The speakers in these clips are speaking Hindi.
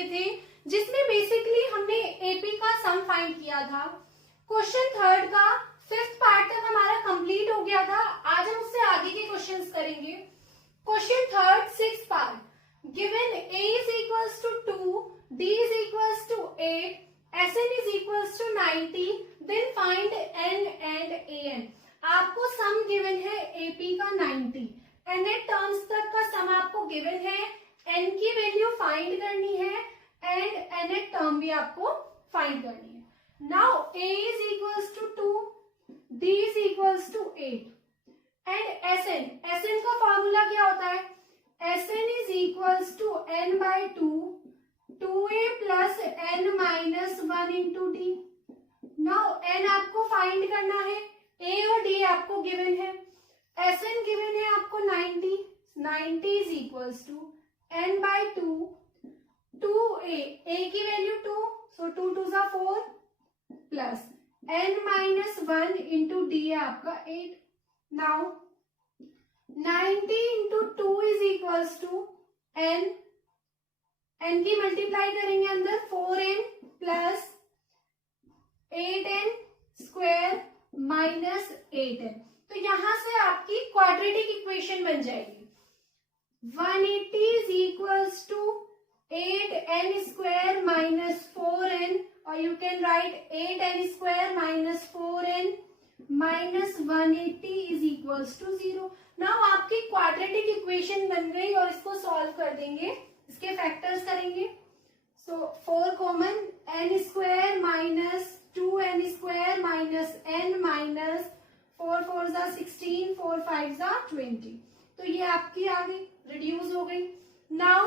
किए थे जिसमें बेसिकली हमने एपी का सम फाइंड किया था। क्वेश्चन थर्ड का फिफ्थ पार्ट तक हमारा कंप्लीट हो गया था। आज हम उससे आगे के क्वेश्चंस करेंगे। Question third six part given a is equals to 2, d is equals to 8, sn is equals to 90, then find n and an। आपको सम गिवन है एपी का 90, nth टर्म्स तक का सम आपको गिवन है, n की वैल्यू फाइंड करनी है एंड nth टर्म भी आपको फाइंड करनी है। Now a is equals to 2, d is equals to 8 and sn का फॉर्मूला क्या होता है? sn is equals to n by 2, 2a plus n minus 1 into d। Now n आपको फाइंड करना है, a और d आपको गिवन है, sn गिवन है आपको 90, 90 is equals to n by 2, 2a, a की वैल्यू 2, so 2 2 जा 4 plus n minus 1 into d है आपका 8। Now 90 into 2 is equals to n, n की मल्टीप्लाई करेंगे अंदर 4n plus 8n square minus 8n। तो यहां से आपकी क्वाड्रेटिक इक्वेशन बन जाएगी 180 is equals to 8n square minus 4n, or you can write 8n square minus 4n minus 180 is equals to 0। Now आपकी क्वाड्रेटिक इक्वेशन बन गई और इसको सॉल्व कर देंगे, इसके फैक्टर्स करेंगे। सो 4 common, n square minus 2n square minus n minus 4 4 जा 16, 4 5 जा 20। तो ये आपकी आ गई, रिड्यूस हो गई। Now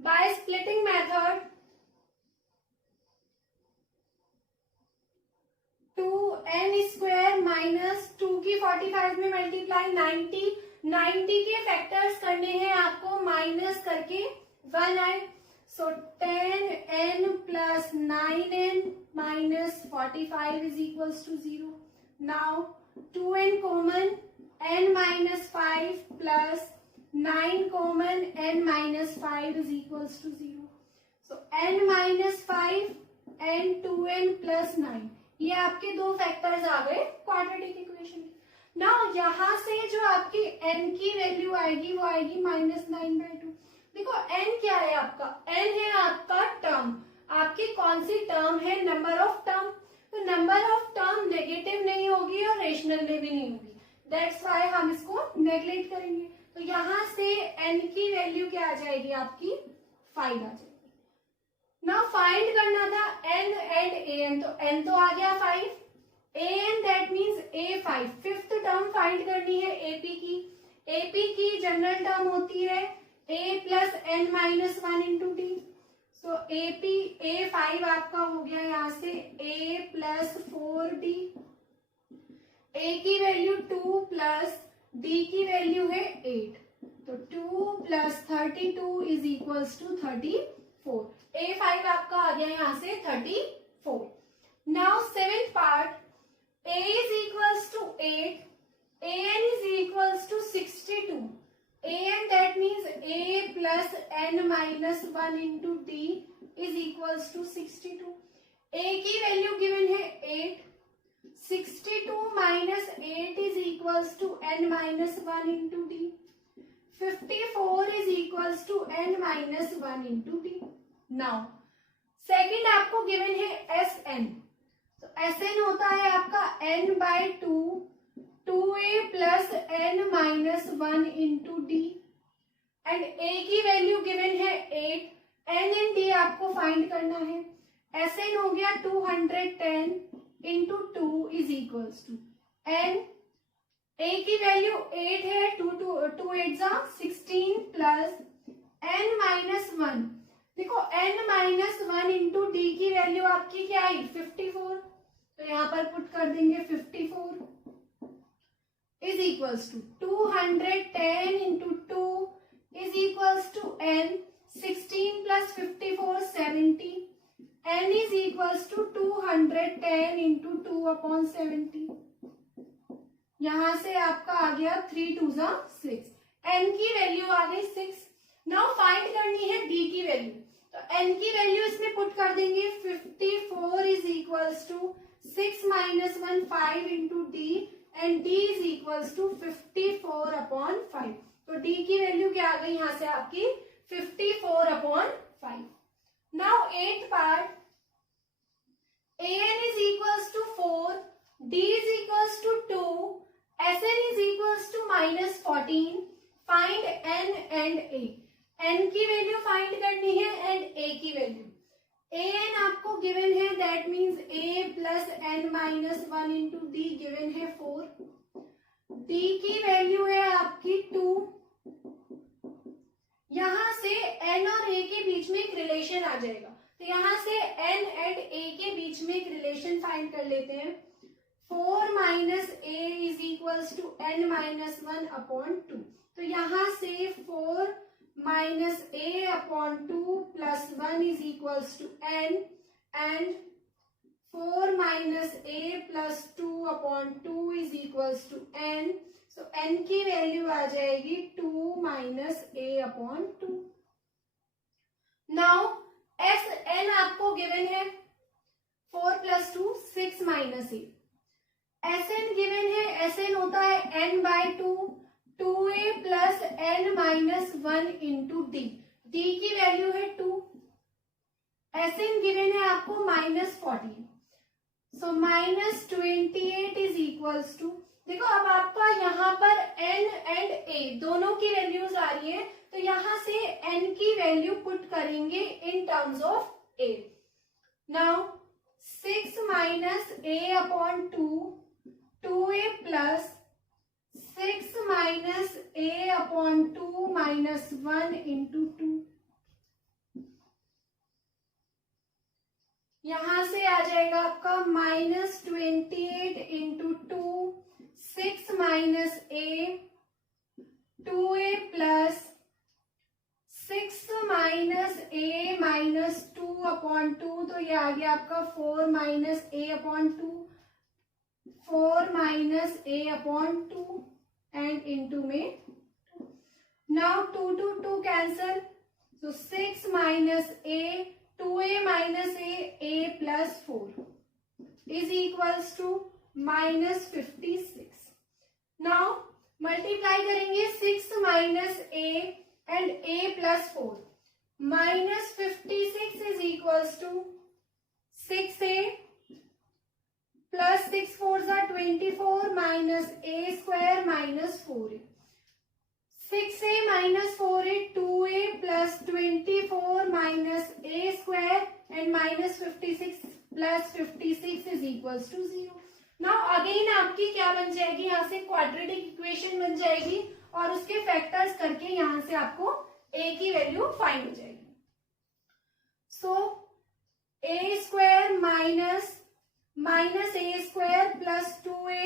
by splitting method 2n square minus 2 की 45 में मल्टीप्लाई 90, 90 के फैक्टर्स करने हैं आपको, माइनस करके 1 आए, so 10n plus 9n minus 45 is equals to 0। Now 2n common, n minus 5 plus 9 common, n minus 5 is equals to 0। So n minus 5 and 2n plus 9, ये आपके दो फैक्टर्स आ गए क्वाड्रेटिक इक्वेशन। नाउ यहां से जो आपकी n की वैल्यू आएगी वो आएगी माइनस 9/2। देखो n क्या है आपका? n है आपका टर्म, आपकी कौन सी टर्म है? Number of term. तो नंबर ऑफ टर्म नेगेटिव नहीं होगी और रेशनल में भी नहीं होगी, दैट्स व्हाई हम इसको नेग्लेक्ट करेंगे। तो यहां से n की वैल्यू क्या आ जाएगी आपकी? 5 आ जाएगी। नाउ फाइंड करना था n एंड an, तो n तो आ गया 5, an that means a5, fifth term find करनी है ap की। ap की जनरल टर्म होती है a plus n minus 1 into D. So ap a5 आपका हो गया यहाँ से a प्लस 4d, a की वैल्यू 2 प्लस d की वैल्यू है 8, तो 2 plus 32 is equals to 34। a5 आपका आ गया यहाँ से 34। Now seventh part, a is equals to 8, an is equals to 62, an that means a plus n minus 1 into d is equals to 62। a की वैल्यू गिवन है 8, 62 minus 8 is equals to n minus 1 into d, 54 is equals to n minus 1 into d। Now second आपको गिवन है Sn, तो Sn होता है आपका n by 2, 2a plus n minus 1 into d, and a की वैल्यू गिवन है 8, n एंड d आपको फाइंड करना है। Sn हो गया 210 into 2 is equals to n, a की वैल्यू 8 है, 2 8 जा 16 प्लस n माइनस 1। देखो n माइनस 1 इंटू डी की वैल्यू आपकी क्या आई? 54, तो यहाँ पर पुट कर देंगे 54 is equals to 210 into 2 is equals to n, 16 plus 54 70, n is equals to 210 into 2 upon 70। यहां से आपका आ गया 3 2 जा 6, n की वैल्यू आ गई 6। नाउ फाइंड करनी है d की वैल्यू, तो n की वैल्यू इसमें पुट कर देंगे 54 is equals to 6 minus 1 5 into d and d is equals to 54 upon 5। तो d की वैल्यू क्या आ गई यहां से आपकी 54 upon 5। Now 8th part, an is equals to 4, d is equals to 2, sn is equals to minus 14, find n and a। n की वैल्यू फाइंड करनी है एंड a की वैल्यू। an आपको गिवन है, that means a plus n minus 1 into D given है 4। d की वैल्यू है आपकी 2। यहां से n और a के बीच में एक रिलेशन आ जाएगा, तो यहां से n एंड a के बीच में एक रिलेशन फाइंड कर लेते हैं। 4 minus a is equals to n minus 1 upon 2। तो यहां से 4 minus a upon 2 plus 1 is equals to n and 4 minus a plus 2 upon 2 is equals to n। So n की वैल्यू आ जाएगी 2 minus a upon 2। Now S N आपको गिवन है 4 plus 2 6 minus a. S N given है, एस एन होता है n by 2 2a plus n minus 1 into d. D की वैल्यू है 2। एस एन गिवन है आपको minus 14। So minus 28 is equals to, देखो अब आपका यहाँ पर n एंड a दोनों की वैल्यूज आ रही है, तो यहां से n की वैल्यू पुट करेंगे in terms of a। Now 6 minus a upon 2 2a plus 6 minus a upon 2 minus 1 into 2। यहां से आ जाएगा आपका minus 28 into 2 6 minus a 2a plus 6 minus a minus 2 upon 2। तो ये आ गया आपका 4 minus a upon 2 4 minus a upon 2 and into में। नाउ 2 to 2 कैंसल, तो 6 minus a 2a minus a plus 4 is equals to minus 56। Now multiply करेंगे 6 minus a and a plus 4। Minus 56 is equals to 6a plus 6 4 24 minus a square minus 4a। 6a minus 4a 2a plus 24 minus a square and minus 56 plus 56 is equals to 0। Now again आपकी क्या बन जाएगी, यहाँ से क्वाड्रेटिक इक्वेशन बन जाएगी और उसके फैक्टर्स करके यहां से आपको a की वैल्यू फाइंड हो जाएगी। So a square minus minus a square plus 2a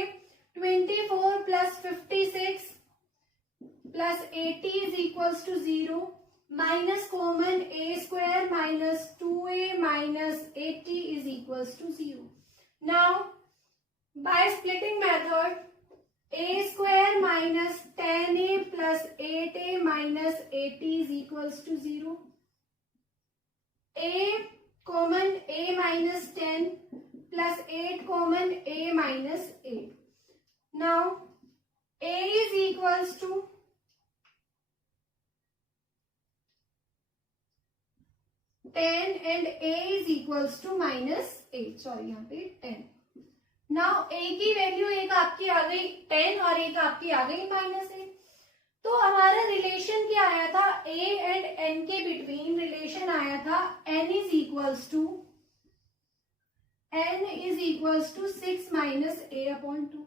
24 plus 56 plus 80 is equals to 0। Minus common a square minus 2a minus 80 is equals to 0। Now by splitting method a square minus 10a plus 8a minus 80 is equals to 0। a common a minus 10 plus 8 common a minus 8। Now a is equals to 10 and a is equals to minus 8, sorry यहाँ पे 10। नाउ a की वैल्यू एक आपकी आ गई 10 और एक आपकी आ गई माइनस 8। तो हमारा रिलेशन क्या आया था, a एंड n के बिटवीन रिलेशन आया था n is equals to 6 minus a upon 2।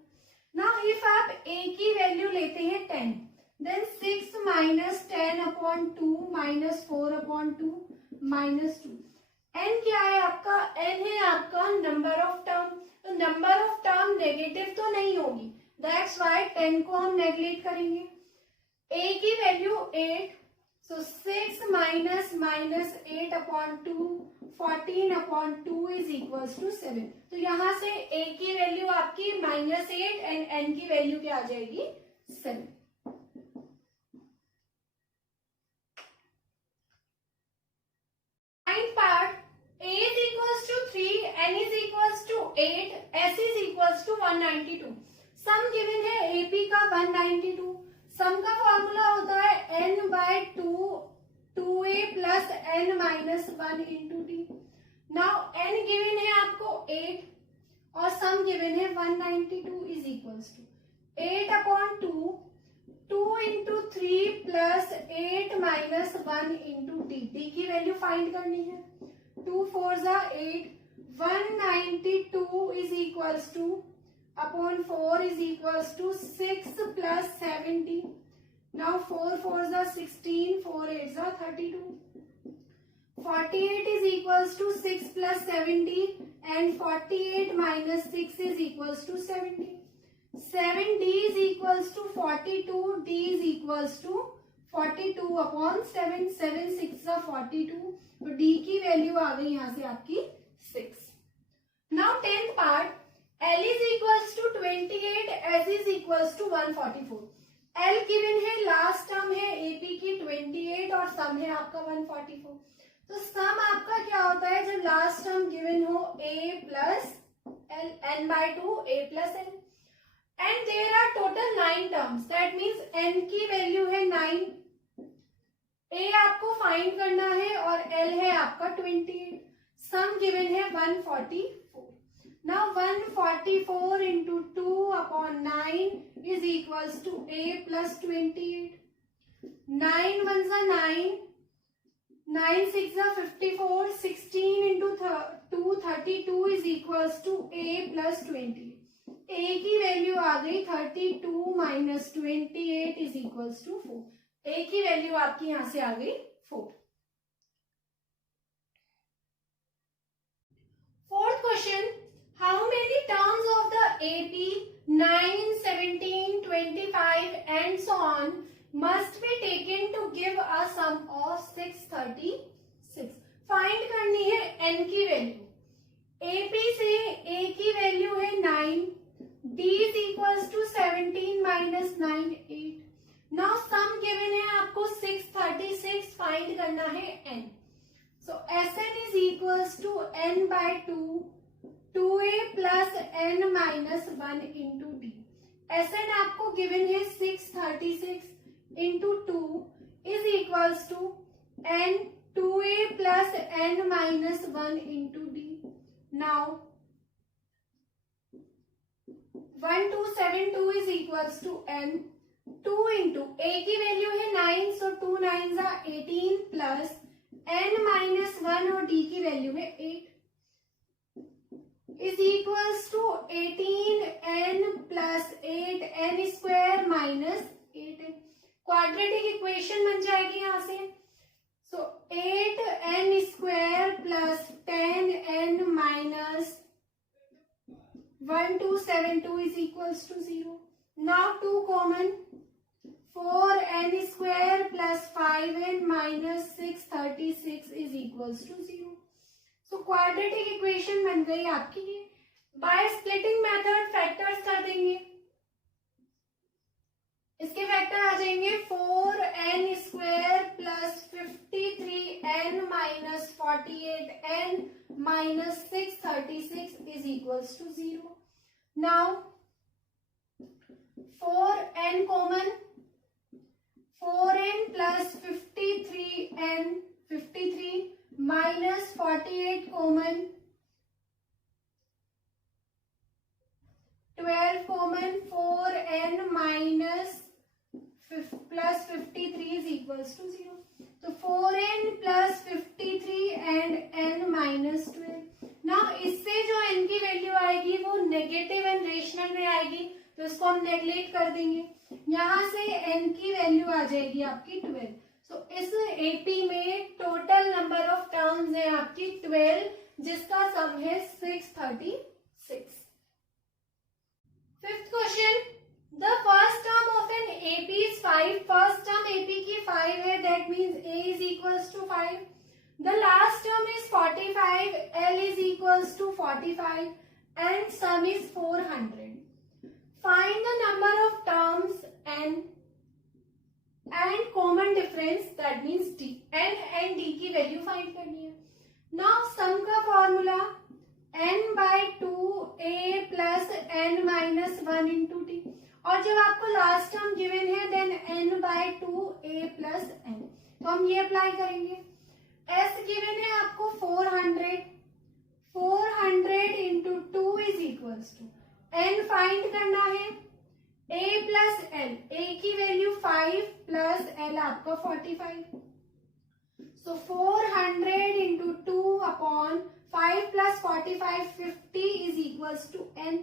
Now if आप a की वैल्यू लेते हैं 10, then 6 minus 10 upon 2 minus 4 upon 2 minus 2। n क्या है आपका, n है आपका नंबर ऑफ टर्म। तो नंबर ऑफ टर्म नेगेटिव तो नहीं होगी, दैट्स व्हाई 10 को हम नेगलेक्ट करेंगे। a की value 8, so 6 minus minus 8 upon 2 14 upon 2 is equals to 7। तो यहां से a की वैल्यू आपकी -8 एंड n की वैल्यू क्या आ जाएगी 7। n is equals to 8, s is equals to 192. Sum given है AP का 192. सम का फॉर्मूला होता है n by 2a plus n minus 1 into d. Now n given है आपको 8 और सम गिवन है 192 is equals to 8 upon 2 into 3 plus 8 minus 1 into d. d की वैल्यू फाइंड करनी है. 2 4 8. 192 is equals to upon 4 is equals to 6 plus 70. Now 4 4s are 16, 4 8s are 32. 48 is equals to 6 plus 70 and 48 minus 6 is equals to 70. 7d is equals to 42, d is equals to 42 upon 7. 7 6 are 42. तो d की वैल्यू आ गई यहाँ से आपकी 6. Now 10th part. L is equals to 28, S is equals to 144. L given है, लास्ट टर्म है AP की 28 और सम है आपका 144. तो सम आपका क्या होता है जब लास्ट टर्म गिवन हो A plus L, n by 2 A plus L. And there are total 9 terms. That means n की वैल्यू है 9. A आपको फाइंड करना है और L है आपका 28. सम गिवन है 144. Now 144 into 2 upon 9 is equals to A plus 28. 9 1s are 9. 9 6 are 54. 16 into 2 32 is equals to A plus 28. A की वैल्यू आ गई 32 minus 28 is equals to 4. A की वैल्यू आपकी यहाँ से आ गई 4. Fourth question. How many terms of the AP 9, 17, 25 and so on must be taken to give a sum of 636? Find करनी है n की वैल्यू. AP से A की वैल्यू है 9, D is equals to 17 minus 9 8. Now sum given है आपको 636. फाइंड करना है n. So Sn is equals to n by 2a plus n minus 1 into d. Sn आपको गिवन है 636 into 2 is equals to n 2a plus n minus 1 into d. Now 1272 is equals to n 2 into a की वैल्यू है 9, so 2 9s are 18 plus n minus 1 और d की वैल्यू है 8 is equals to 18n plus 8n square minus 8n. Quadratic equation बन जाएगी यहाँ से. So 8n square plus 10n minus 1272 is equals to 0. Now 2 common. 4n square plus 5n minus 636 is equals to 0. तो क्वाड्रेटिक इक्वेशन बन गई आपकी ये. बाय स्प्लिटिंग मेथड फैक्टर्स कर देंगे. इसके फैक्टर आ जाएंगे 4n square plus 53n minus 48n minus 636 is equals to 0. Now 4n common. 4n plus 53 minus 48 common. 12 common. 4n minus plus 53 is equals to 0. तो 4n plus 53 and n minus 12. Now इससे जो n की वैल्यू आएगी वो नेगेटिव एंड रेशनल में आएगी, तो इसको हम नेगलेक्ट कर देंगे. यहाँ से n की वैल्यू आ जाएगी आपकी 12. तो इस AP में टोटल नंबर ऑफ टर्म्स है आपकी 12, जिसका सम है 636. Fifth question. The first term of an AP is 5. First term AP की 5 है, that means A is equals to 5. The last term is 45. L is equals to 45 and sum is 400. Find the number of terms and common difference, that means d. n and d की वैल्यू फाइंड करनी है. नाउ सम का formula n/2 a plus n minus 1 into d. और जब आपको लास्ट टर्म गिवन है then n/2 a plus n, तो हम ये अप्लाई करेंगे। s गिवन है आपको 400 into 2 is equals to n find करना है a प्लस l, a की वैल्यू 5 प्लस l आपका 45। सो 400 into 2 upon 5 plus 45 50 is equals to n।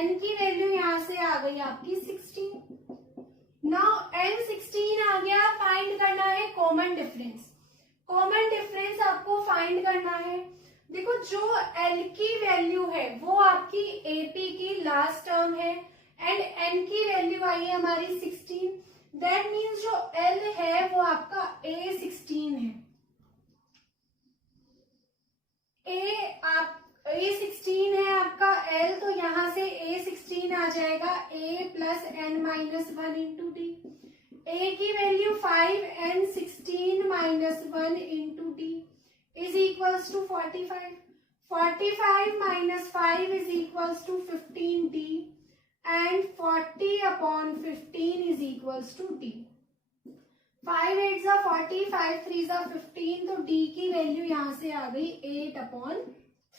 n की वैल्यू यहां से आ गई आपकी 16। नाउ n 16 आ गया, फाइंड करना है कॉमन डिफरेंस। कॉमन डिफरेंस आपको फाइंड करना है। देखो जो l की वैल्यू है वो आपकी ap की लास्ट टर्म है एंड n की वैल्यू आई है हमारी 16। दैट मीन्स जो l है वो आपका a16 है। a16 है आपका l, तो यहां से a16 आ जाएगा a plus n minus 1 into d. a की value 5 n 16 minus 1 into d is equals to 45। 45 minus 5 is equals to 15 d and 40 upon 15 is equals to d. 5 8 जा 40, 5 3 जा 15, तो डी की वैल्यू यहां से आ गई 8 अपॉन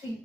3।